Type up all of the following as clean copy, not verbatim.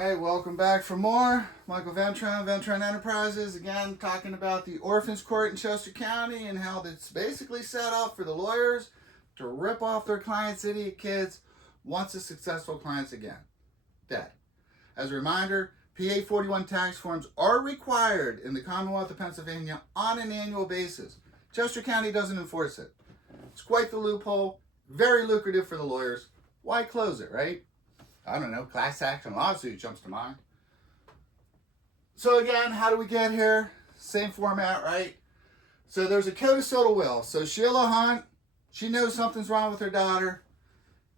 Alright, welcome back for more. Michael Ventron, Ventron Enterprises, again talking about the Orphans Court in Chester County and how it's basically set up for the lawyers to rip off their clients' idiot kids once the successful clients again dead. As a reminder, PA 41 tax forms are required in the Commonwealth of Pennsylvania on an annual basis. Chester County doesn't enforce it. It's quite the loophole, very lucrative for the lawyers. Why close it, right? I don't know, class action lawsuit jumps to mind. So again, how do we get here? Same format, right? So there's a codicil will. So Sheila Hunt, she knows something's wrong with her daughter.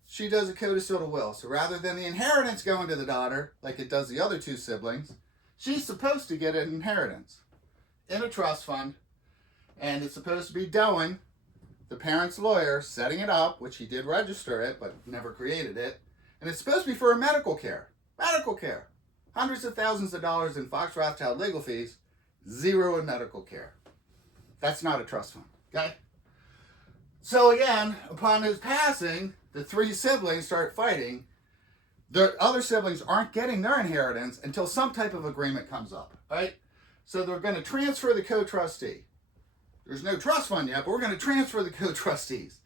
She does a codicil will. So rather than the inheritance going to the daughter, like it does the other two siblings, she's supposed to get an inheritance in a trust fund. And it's supposed to be Doan, the parent's lawyer, setting it up, which he did register it, but never created it. And it's supposed to be for her medical care. Medical care. Hundreds of thousands of dollars in Fox Rothschild legal fees, zero in medical care. That's not a trust fund, okay? So again, upon his passing, the three siblings start fighting. The other siblings aren't getting their inheritance until some type of agreement comes up, right? So they're going to transfer the co-trustee. There's no trust fund yet, but we're going to transfer the co-trustees.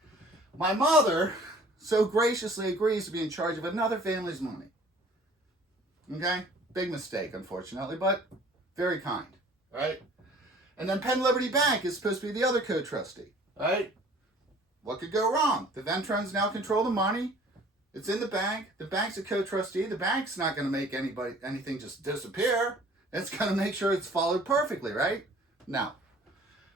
My mother so graciously agrees to be in charge of another family's money. Okay? Big mistake, unfortunately, but very kind. Right? And then Penn Liberty Bank is supposed to be the other co-trustee. Right? What could go wrong? The Ventrons now control the money. It's in the bank. The bank's a co-trustee. The bank's not going to make anything just disappear. It's going to make sure it's followed perfectly, right? No.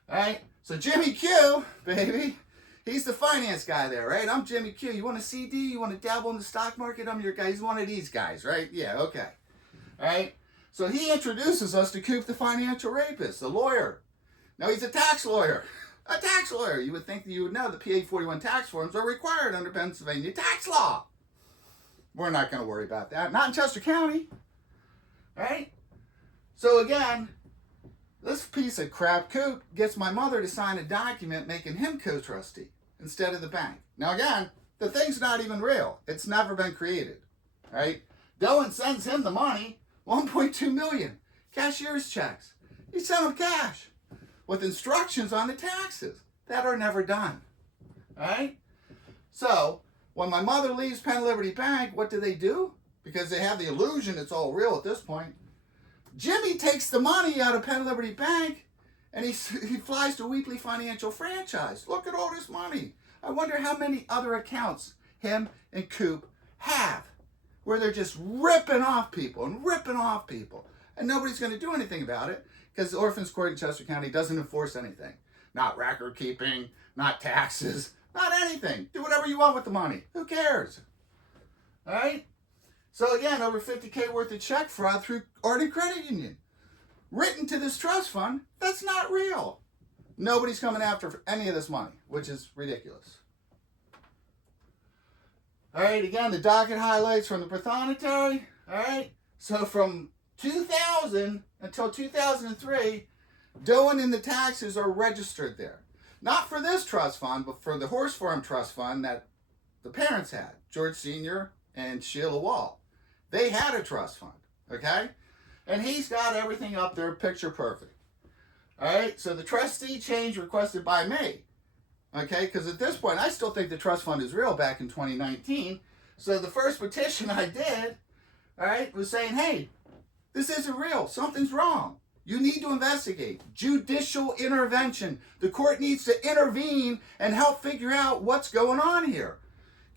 Right? So Jimmy Q, baby, he's the finance guy there, right? I'm Jimmy Q. You want a CD? You want to dabble in the stock market? I'm your guy. He's one of these guys, right? Yeah, okay. All right? So he introduces us to Coop the financial rapist, the lawyer. Now he's a tax lawyer. A tax lawyer. You would think that you would know the PA 41 tax forms are required under Pennsylvania tax law. We're not going to worry about that. Not in Chester County. Right? So again, this piece of crap, Coop, gets my mother to sign a document making him co-trustee instead of the bank. Now again, the thing's not even real. It's never been created, right? Doan sends him the money, $1.2 million, cashier's checks. He sent him cash with instructions on the taxes that are never done, right? So when my mother leaves Penn Liberty Bank, what do? Because they have the illusion it's all real at this point. Jimmy takes the money out of Penn Liberty Bank and he flies to Weekly Financial Franchise. Look at all this money. I wonder how many other accounts him and Coop have where they're just ripping off people. And nobody's going to do anything about it because the Orphans Court in Chester County doesn't enforce anything. Not record keeping, not taxes, not anything. Do whatever you want with the money. Who cares? All right? So again, over $50K worth of check fraud through Ardent Credit Union. Written to this trust fund, that's not real. Nobody's coming after any of this money, which is ridiculous. All right, again, the docket highlights from the prothonotary. All right, so from 2000 until 2003, Doan and the taxes are registered there. Not for this trust fund, but for the horse farm trust fund that the parents had, George Sr. and Sheila Wall. They had a trust fund, okay? And he's got everything up there picture perfect. All right, so the trustee change requested by me, okay? Because at this point, I still think the trust fund is real back in 2019. So the first petition I did, all right, was saying, hey, this isn't real. Something's wrong. You need to investigate. Judicial intervention. The court needs to intervene and help figure out what's going on here.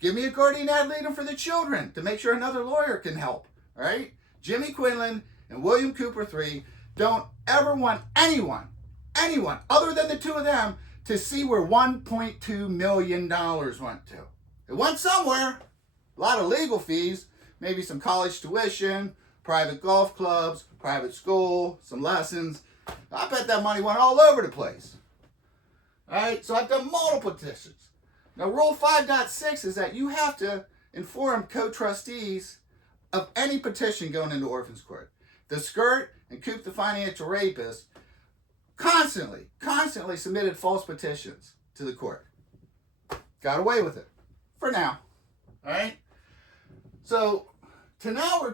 Give me a guardian ad litem for the children to make sure another lawyer can help, all right? Jimmy Quinlan and William Cooper III don't ever want anyone other than the two of them to see where $1.2 million went to. It went somewhere. A lot of legal fees, maybe some college tuition, private golf clubs, private school, some lessons. I bet that money went all over the place. All right, so I've done multiple petitions. Now, Rule 5.6 is that you have to inform co-trustees of any petition going into Orphans Court. The Skirt and Coop the Financial Rapist constantly submitted false petitions to the court. Got away with it. For now. All right? So to now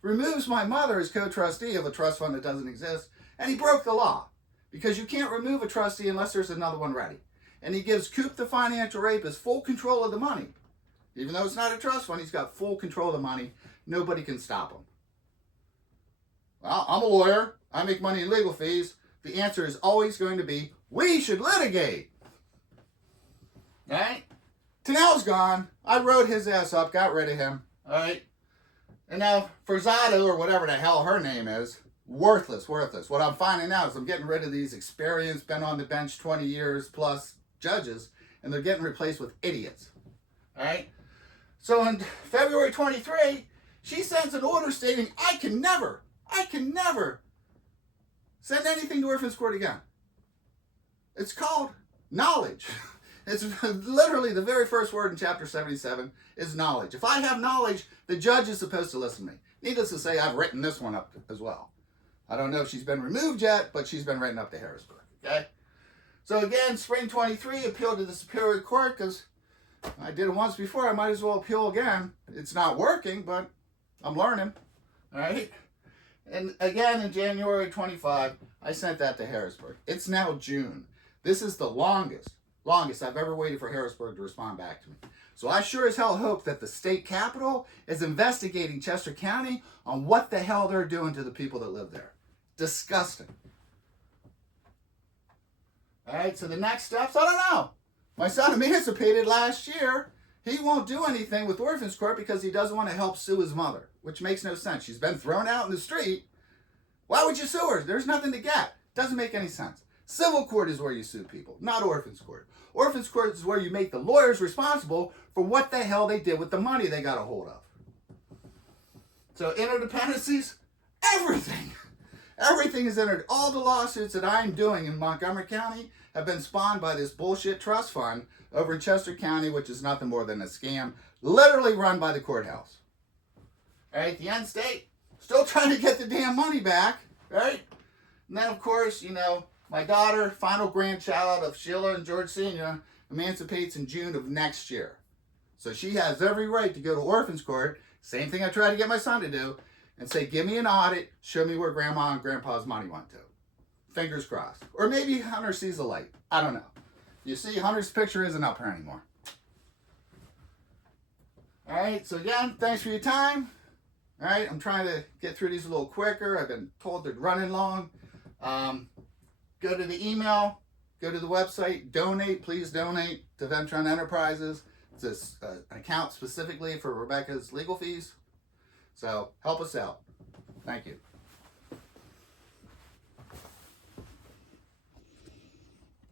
removes my mother as co-trustee of a trust fund that doesn't exist, and he broke the law because you can't remove a trustee unless there's another one ready. And he gives Coop the financial rapist full control of the money. Even though it's not a trust fund, he's got full control of the money. Nobody can stop him. Well, I'm a lawyer. I make money in legal fees. The answer is always going to be, we should litigate. All right? Tanel's gone. I wrote his ass up, got rid of him. All right? And now, Forzado, or whatever the hell her name is, worthless. What I'm finding out is I'm getting rid of these experienced, been on the bench 20 years plus judges, and they're getting replaced with idiots. All right? So on February 23, she sends an order stating, I can never send anything to Orphans Court again. It's called knowledge. It's literally the very first word in Chapter 77 is knowledge. If I have knowledge, the judge is supposed to listen to me. Needless to say, I've written this one up as well. I don't know if she's been removed yet, but she's been written up to Harrisburg. Okay? So again, spring 23, appealed to the Superior Court because I did it once before. I might as well appeal again. It's not working, but I'm learning. All right? And again, in January 25, I sent that to Harrisburg. It's now June. This is the longest I've ever waited for Harrisburg to respond back to me. So I sure as hell hope that the state capitol is investigating Chester County on what the hell they're doing to the people that live there. Disgusting. All right, so the next steps, I don't know. My son emancipated last year. He won't do anything with Orphans Court because he doesn't want to help sue his mother, which makes no sense. She's been thrown out in the street. Why would you sue her? There's nothing to get. Doesn't make any sense. Civil court is where you sue people, not Orphans Court. Orphans Court is where you make the lawyers responsible for what the hell they did with the money they got a hold of. So interdependencies, everything. Everything is entered. All the lawsuits that I'm doing in Montgomery County have been spawned by this bullshit trust fund over in Chester County, which is nothing more than a scam, literally run by the courthouse. All right, the end state, still trying to get the damn money back, right? And then, of course, you know, my daughter, final grandchild of Sheila and George Sr., emancipates in June of next year. So she has every right to go to Orphans Court, same thing I tried to get my son to do, and say, give me an audit, show me where Grandma and Grandpa's money went to. Fingers crossed. Or maybe Hunter sees the light. I don't know. You see, Hunter's picture isn't up here anymore. All right, so again, thanks for your time. All right, I'm trying to get through these a little quicker. I've been told they're running long. Go to the email, go to the website, donate, please donate to Ventron Enterprises. It's an account specifically for Rebecca's legal fees. So help us out. Thank you.